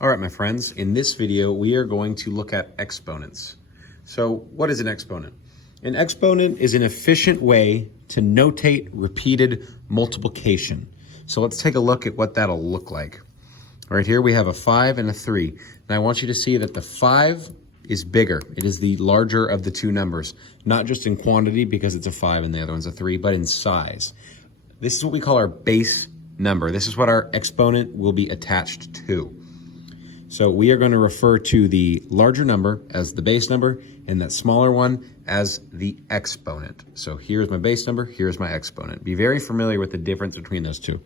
All right, my friends, in this video, we are going to look at exponents. So what is an exponent? An exponent is an efficient way to notate repeated multiplication. So let's take a look at what that'll look like. Right here, we have a 5 and a 3. And I want you to see that the 5 is bigger. It is the larger of the two numbers, not just in quantity because it's a 5 and the other one's a 3, but in size. This is what we call our base number. This is what our exponent will be attached to. So we are going to refer to the larger number as the base number and that smaller one as the exponent. So here's my base number, here's my exponent. Be very familiar with the difference between those two.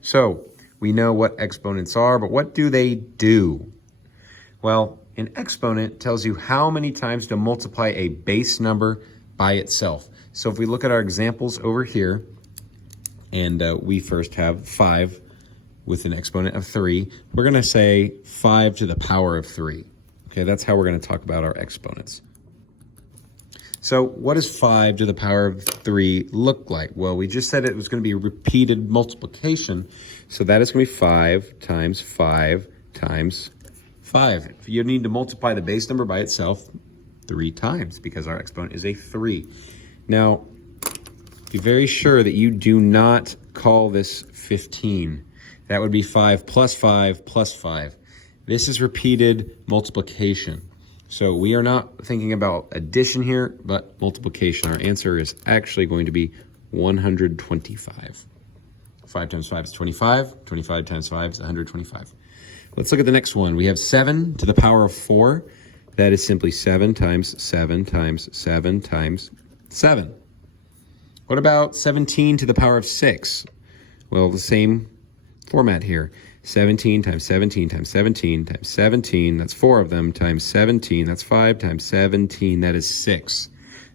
So we know what exponents are, but what do they do? Well, an exponent tells you how many times to multiply a base number by itself. So if we look at our examples over here, and we first have 5 with an exponent of 3, we're going to say 5 to the power of 3. Okay, that's how we're going to talk about our exponents. So what does 5 to the power of 3 look like? Well, we just said it was going to be repeated multiplication, so that is going to be 5 times 5 times 5. You need to multiply the base number by itself 3 times because our exponent is a 3. Now, be very sure that you do not call this 15. That would be 5 plus 5 plus 5. This is repeated multiplication. So we are not thinking about addition here, but multiplication. Our answer is actually going to be 125. 5 times 5 is 25. 25 times 5 is 125. Let's look at the next one. We have 7 to the power of 4. That is simply 7 times 7 times 7 times 7. What about 17 to the power of 6? Well, the same format here. 17 times 17 times 17 times 17, that's 4 of them, times 17, that's 5 times 17, that is 6.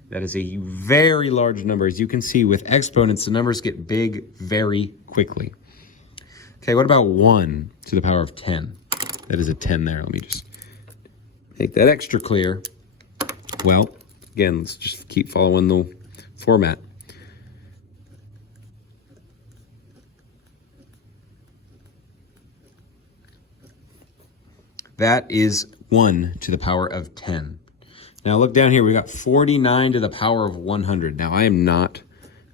That is a very large number. As you can see, with exponents, the numbers get big very quickly. Okay, what about 1 to the power of 10? That is a 10 there. Let me just make that extra clear. Well, again, let's just keep following the format. That is 1 to the power of 10. Now look down here, we got 49 to the power of 100. Now I am not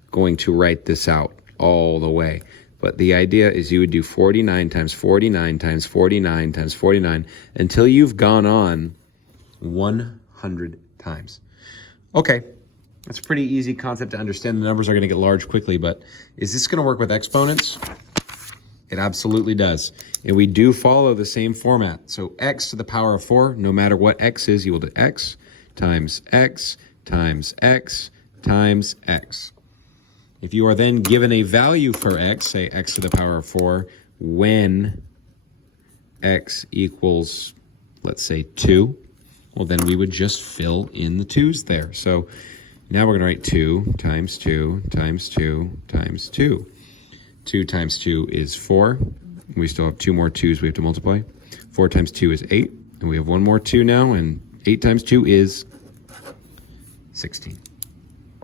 going to write this out all the way, but the idea is you would do 49 times 49 times 49 times 49 until you've gone on 100 times. Okay, that's a pretty easy concept to understand. The numbers are going to get large quickly, but is this going to work with exponents? It absolutely does. And we do follow the same format. So x to the power of 4, no matter what x is, you will do x times x times x times x. If you are then given a value for x, say x to the power of 4, when x equals, let's say 2, well then we would just fill in the 2's there. So now we're going to write 2 times 2 times 2 times 2. 2 times 2 is 4. We still have 2 more 2's we have to multiply. 4 times 2 is 8. And we have 1 more 2 now, and 8 times 2 is 16.